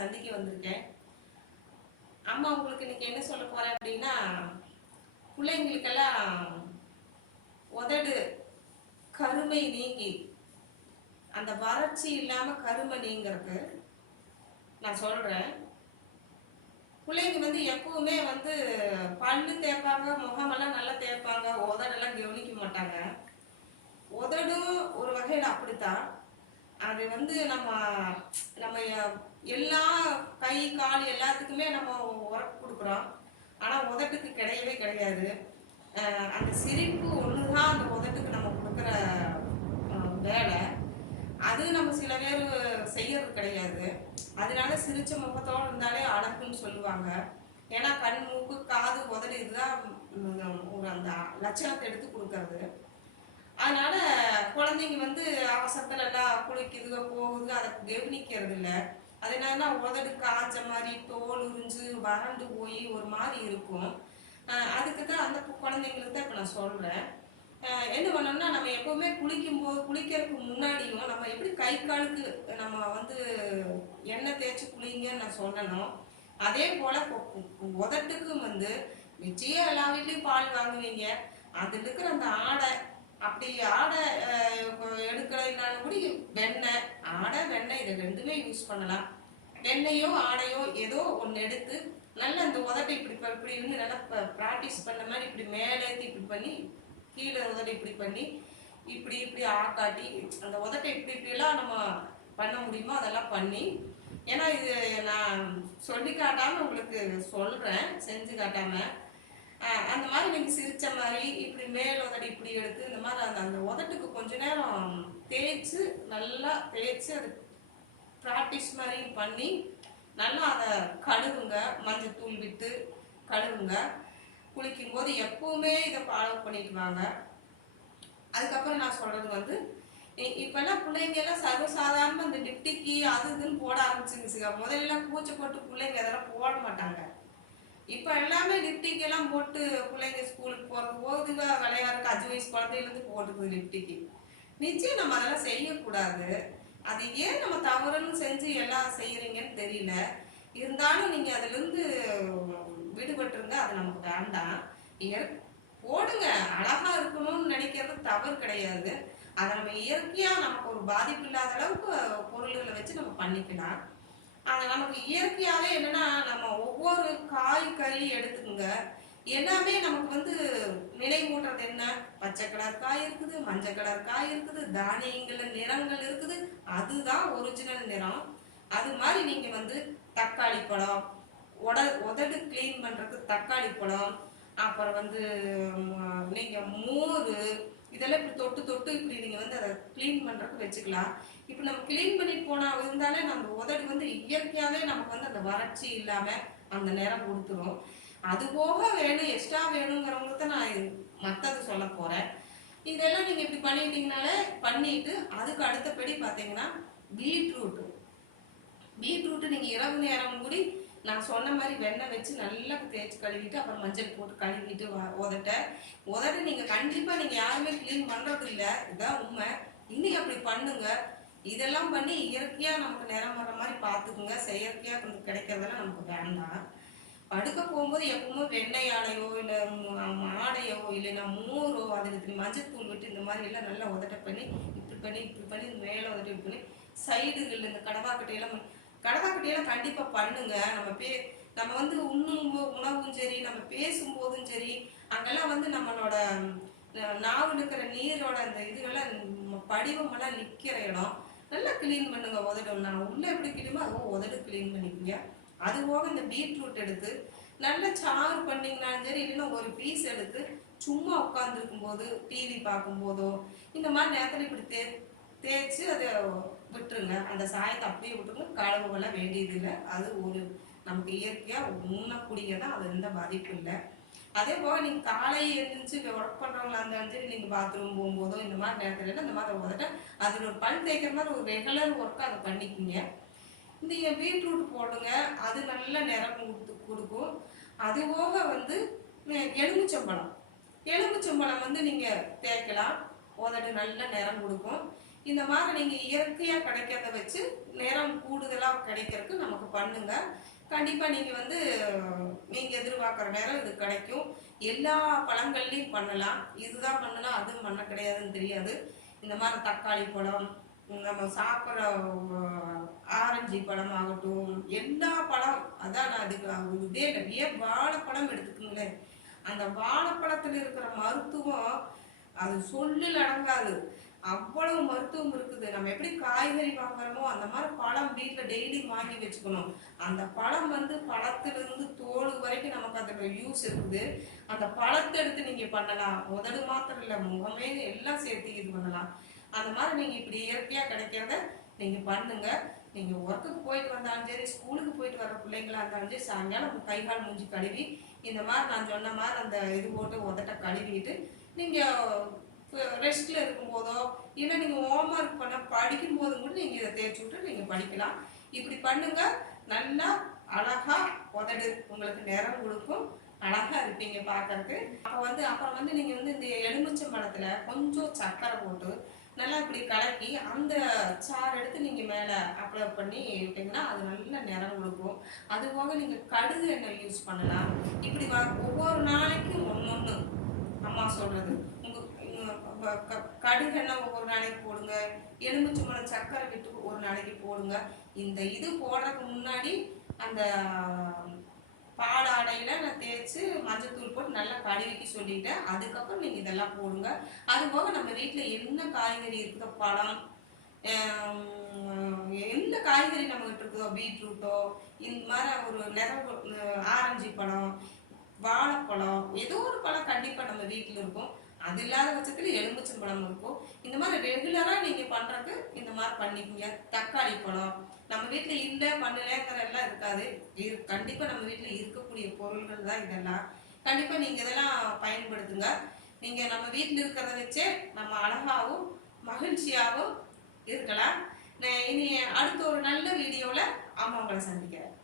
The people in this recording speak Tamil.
சந்திக்க வந்திருக்கேன். அம்மா உங்களுக்கு இன்னைக்கு என்ன சொல்ல போறேன் அப்படின்னா, பிள்ளைங்களுக்கெல்லாம் உதடு கருமை நீங்கி அந்த வறட்சி இல்லாம கருமை நீங்கிறதுக்கு நான் சொல்றேன். பிள்ளைங்க வந்து எப்பவுமே வந்து பல்லு தேய்ப்பாங்க, முகமெல்லாம் நல்லா தேய்ப்பாங்க, உதடெல்லாம் கவனிக்க மாட்டாங்க. உதடும் ஒரு வகையில அப்படித்தான். அது வந்து நம்ம நம்ம எல்லா கை கால் எல்லாத்துக்குமே நம்ம உரப்பு கொடுக்குறோம். ஆனா உதட்டுக்கு கிடையவே கிடையாது. அந்த சிரிப்பு ஒண்ணுதான் அந்த உதட்டுக்கு நம்ம கொடுக்குற வேலை. அது நம்ம சில பேர் செய்யறது கிடையாது. அதனால சிரிச்ச முகத்தோடு இருந்தாலே அழகுன்னு சொல்லுவாங்க. ஏன்னா கண், மூக்கு, காது, உதடு இதுதான் ஒரு அந்த லட்சணத்தை எடுத்து கொடுக்கறது. அதனால குழந்தைங்க வந்து அவசரத்துல எல்லாம் குளிக்குதுக போகுது, அதை கவனிக்கிறது இல்லை. அது என்னன்னா உதடு காய்ச்ச மாதிரி தோல் உறிஞ்சு வறண்டு போய் ஒரு மாதிரி இருக்கும். அதுக்கு தான் அந்த குழந்தைங்களுக்கு தான் இப்போ நான் சொல்றேன். என்ன பண்ணோம்னா, நம்ம எப்பவுமே குளிக்கிறதுக்கு முன்னாடியும் நம்ம எப்படி கை காலுக்கு நம்ம வந்து எண்ணெய் தேய்ச்சி குளிங்கன்னு நான் சொல்லணும். அதே போல உதட்டுக்கும் வந்து நிச்சயம் எல்லா வீட்லயும் பால் வாங்குவீங்க. அதுல இருக்கிற அந்த ஆடை, அப்படி ஆடை எடுக்கிறதுனாலும் கூட வெண்ணெய், ஆடை வெண்ணெய் இதை ரெண்டுமே யூஸ் பண்ணலாம். வெண்ணெயோ ஆடையோ ஏதோ ஒன்று எடுத்து நல்லா அந்த உதட்டை இப்படி நல்லா ப்ராக்டிஸ் பண்ண மாதிரி இப்படி மேலேத்தி இப்படி பண்ணி கீழே உதட்டை இப்படி பண்ணி இப்படி ஆக்காட்டி அந்த உதட்டை இப்படிலாம் நம்ம பண்ண முடியுமோ அதெல்லாம் பண்ணி, ஏன்னா இது நான் சொல்லி காட்டாம உங்களுக்கு சொல்றேன், செஞ்சு காட்டாம. அந்த மாதிரி நீங்க சிரிச்ச மாதிரி இப்படி மேல் உதடி இப்படி எடுத்து இந்த மாதிரி அந்த உதட்டுக்கு கொஞ்ச நேரம் தேய்ச்சி நல்லா தேய்ச்சி அது ப்ராக்டிஸ் மாதிரி பண்ணி நல்லா அதை கழுவுங்க. மஞ்சள் தூள் விட்டு கழுவுங்க. குளிக்கும் போது எப்பவுமே இதை ஃபாலோ பண்ணிட்டு வாங்க. அதுக்கப்புறம் நான் சொல்றது வந்து, இப்பெல்லாம் பிள்ளைங்க எல்லாம் சர்வசாதாரணமா இந்த லிப்டிக்கு அது இதுன்னு போட ஆரம்பிச்சுங்க. முதல்ல எல்லாம் கூச்சப்பட்டு பிள்ளைங்க அதெல்லாம் போட மாட்டாங்க. இப்ப எல்லாமே லிப்டிக் எல்லாம் போட்டு பிள்ளைங்க ஸ்கூலுக்கு போதுங்க, விளையாடுறதுக்கு 5 வயசு குழந்தையிலிருந்து போட்டுக்குது லிப்டிக்கு. நிச்சயம் நம்ம அதெல்லாம் செய்யக்கூடாது. அது ஏன் நம்ம தவறுன்னு செஞ்சு எல்லாம் செய்யறீங்கன்னு தெரியல. இருந்தாலும் நீங்க அதுல இருந்து விடுபட்டுருங்க. அது நமக்கு வேண்டாம். நீங்க போடுங்க, அழகா இருக்கணும்னு நினைக்கிறது தவறு கிடையாது. அதை நம்ம இயற்கையா நமக்கு ஒரு பாதிப்பு இல்லாத அளவுக்கு பொருள்களை வச்சு நம்ம பண்ணிக்கலாம். அது நமக்கு இயற்கையாவே என்னன்னா, நம்ம ஒவ்வொரு காய் கறி எடுத்துக்கோங்க, எல்லாமே நமக்கு வந்து நினைவூட்டுறது என்ன, பச்சை கலர் காய் இருக்குது, மஞ்சள் கலர் காய் இருக்குது, தானியங்கள நிறங்கள் இருக்குது, அதுதான் ஒரிஜினல் நிறம். அது மாதிரி நீங்க வந்து தக்காளி பழம், உதடு கிளீன் பண்றதுக்கு தக்காளி பழம், அப்புறம் வந்து நீங்க மோர், இதெல்லாம் இப்படி தொட்டு தொட்டு இப்படி நீங்க வந்து அதை கிளீன் பண்றதுக்கு வச்சுக்கலாம். இப்ப நம்ம கிளீன் பண்ணிட்டு போனா இருந்தாலே நம்ம உதடு வந்து இயற்கையாவே நமக்கு வந்து அந்த வறட்சி இல்லாம அந்த நிறம் கொடுத்துரும். அது போக வேணும், எக்ஸ்ட்ரா வேணுங்கிறவங்களுக்கு தான் நான் மத்தது சொல்ல போறேன். இதெல்லாம் நீங்க இப்படி பண்ணிட்டீங்கனாலே பண்ணிட்டு அதுக்கு அடுத்தபடி பாத்தீங்கன்னா பீட்ரூட் நீங்க இரவு நேரம் கூடி நான் சொன்ன மாதிரி வெண்ணெய் வச்சு நல்லா தேய்ச்சி கழுவிட்டு அப்புறம் மஞ்சள் போட்டு கழுவிட்டு உதட்ட நீங்க கண்டிப்பா நீங்க யாருமே கிளீன் பண்றது இல்ல, இதுதான் உண்மை. இன்னும் அப்படி பண்ணுங்க. இதெல்லாம் பண்ணி இயற்கையா நமக்கு நிறம் வர மாதிரி பாத்துக்குங்க. செயற்கையா கொஞ்சம் கிடைக்கிறதெல்லாம் நமக்கு வேண்டாம். படுக்க போகும்போது எப்பவுமே வெண்ணெய் ஆடையோ இல்ல ஆடையோ இல்லைன்னா மோரோ அதுக்கு மஞ்சள் தூள் விட்டு இந்த மாதிரி எல்லாம் நல்லா உதட்ட பண்ணி இப்படி பண்ணி மேல உதட்ட இப்படி பண்ணி சைடுகள் இந்த கடவாக்கட்டையெல்லாம் கண்டிப்பா பண்ணுங்க. நம்ம வந்து உணவும் சரி, நம்ம பேசும்போதும் சரி, அங்கெல்லாம் வந்து நம்மளோட நாவில் இருக்கிற நீரோட அந்த இதுவெல்லாம் படிவமெல்லாம் நிக்கிற இடம் நல்லா கிளீன் பண்ணுங்க. உதடு நான் உள்ள எப்படி கிளீனுமோ அதுவும் உதடு கிளீன் பண்ணிக்கோங்க. அது போக இந்த பீட்ரூட் எடுத்து நல்லா சாறு பண்ணீங்கன்னாலும் சரி, இல்லைன்னா ஒரு பீஸ் எடுத்து சும்மா உட்காந்துருக்கும் போது டிவி பார்க்கும் போதோ இந்த மாதிரி நேரத்தில் இப்படி தேய்ச்சி அதை விட்டுருங்க. அந்த சாயத்தை அப்படியே விட்டுருங்க. கழுவெல்லாம் வேண்டியது இல்லை. அது ஒரு நமக்கு இயற்கையா உண்ணக்கூடியதான், அது எந்த பாதிப்பும் இல்லை. அதே போக நீங்க காலை எழுந்துச்சு ஒர்க் பண்றவங்களா இருந்தாலும் சரி, நீங்க பாத்ரூம் போகும்போதோ இந்த மாதிரி நேரத்துல இந்த மாதிரி உதட்ட அதுல ஒரு பல் தேய்க்கிற மாதிரி ஒரு ரெகுலர் ஒர்க் அதை பண்ணிக்கிங்க. இந்த பீட்ரூட் போடுங்க, அது நல்ல நிறம் கொடுக்கும். அது போக வந்து எலுமிச்சம்பழம் வந்து நீங்க தேய்க்கலாம், உதட்டு நல்ல நிறம் கொடுக்கும். இந்த மாதிரி நீங்க இயற்கையா கிடைக்கிறத வச்சு நேரம் கூடுதலா கிடைக்கிறதுக்கு நமக்கு பண்ணுங்க. கண்டிப்பா நீங்க வந்து நீங்க எதிர்பார்க்குற நேரம் இது கிடைக்கும். எல்லா பழங்கள்லையும் பண்ணலாம். இதுதான் பண்ணலாம் அதுவும் பண்ண கிடையாதுன்னு தெரியாது. இந்த மாதிரி தக்காளி பழம், நம்ம சாப்பிட்ற ஆரஞ்சு பழம் ஆகட்டும், எல்லா பழம் அதான் நான் அதுக்கு இதே நிறைய வாழைப்பழம் எடுத்துக்கோங்களேன். அந்த வாழைப்பழத்துல இருக்கிற மருத்துவம் அது சொல்லில் அடங்காது. அவ்வளவு மருத்துவம் இருக்குது. நம்ம எப்படி காய்கறி வாங்குறோமோ அந்த மாதிரி பழம் வீட்டுல டெய்லி வாங்கி வச்சுக்கணும். அந்த பழம் வந்து பழத்திலிருந்து தோல் வரைக்கும் நமக்கு அதோட யூஸ் இருக்குது. அந்த பழத்தை எடுத்து நீங்க பண்ணலாம். உதடு மாத்திரம் இல்ல, முகமே எல்லாம் சேர்த்து இது பண்ணலாம். அந்த மாதிரி நீங்க இப்படி இயற்கையா கிடைக்கிறத நீங்க பண்ணுங்க. நீங்க ஒர்க்குக்கு போயிட்டு வந்தாலும் சரி, ஸ்கூலுக்கு போயிட்டு வர பிள்ளைங்களா இருந்தாலும் சரி, சாயங்காலம் கை கால் மூஞ்சி கழுவி இந்த மாதிரி நான் சொன்ன மாதிரி அந்த இது போட்டு உதட்ட கழுவிட்டு நீங்க ரெஸ்ட்ல இருக்கும் போதோ இல்லை நீங்க ஹோம்ஒர்க் பண்ண படிக்கும் போதும் கூட நீங்க இதை தேய்ச்சி விட்டு நீங்க படிக்கலாம். இப்படி பண்ணுங்க. நல்லா அழகா உதடு உங்களுக்கு நிறம் கொடுக்கும். அழகா இருப்பீங்க பார்க்கறதுக்கு. அப்புறம் வந்து நீங்க வந்து இந்த எலுமிச்சம்பழத்துல கொஞ்சம் சர்க்கரை போட்டு நல்லா இப்படி கலக்கி அந்த சாறு எடுத்து நீங்க மேல அப்ளை பண்ணி விட்டீங்கன்னா அது நல்ல நிறம் கொடுக்கும். அது போக நீங்க கடுகு எண்ணெய் யூஸ் பண்ணலாம். இப்படி ஒவ்வொரு நாளைக்கும் ஒன்னொன்னு அம்மா சொல்றது. கடுகெண்ணெய் ஒவ்வொரு நாளைக்கு போடுங்க. எலுமிச்சம்பழம் சர்க்கரை விட்டு ஒரு நாளைக்கு போடுங்க. இந்த இது போடுறதுக்கு முன்னாடி அந்த பால் ஆடையில நான் தேய்ச்சி மஞ்சத்தூள் போட்டு நல்லா கழுவிக்கு சொல்லிட்டேன். அதுக்கப்புறம் நீங்க இதெல்லாம் போடுங்க. அது போக நம்ம வீட்டுல என்ன காய்கறி இருக்குதோ, பழம், எந்த காய்கறி நம்ம கிட்ட இருக்குதோ, பீட்ரூட்டோ, இந்த மாதிரி ஒரு ஆரஞ்சு பழம், வாழைப்பழம், ஏதோ ஒரு பழம் கண்டிப்பா நம்ம வீட்டுல இருக்கும். அது இல்லாத பட்சத்துல எலுமிச்சம்பழம் இருக்கும். இந்த மாதிரி ரெகுலரா நீங்க பண்றதுக்கு இந்த மாதிரி பண்ணிக்கோங்க. தக்காளி பழம் நம்ம வீட்டுல இல்ல பண்ணலங்கிற எல்லாம் இருக்காது. கண்டிப்பா நம்ம வீட்டுல இருக்கக்கூடிய பொருள்கள் தான் இதெல்லாம். கண்டிப்பா நீங்க இதெல்லாம் பயன்படுத்துங்க. நீங்க நம்ம வீட்டுல இருக்கிறத வச்சே நம்ம அழகாவும் மகிழ்ச்சியாகவும் இருக்கலாம். இனி அடுத்த ஒரு நல்ல வீடியோல அம்மா உங்களை சந்திக்கிறேன்.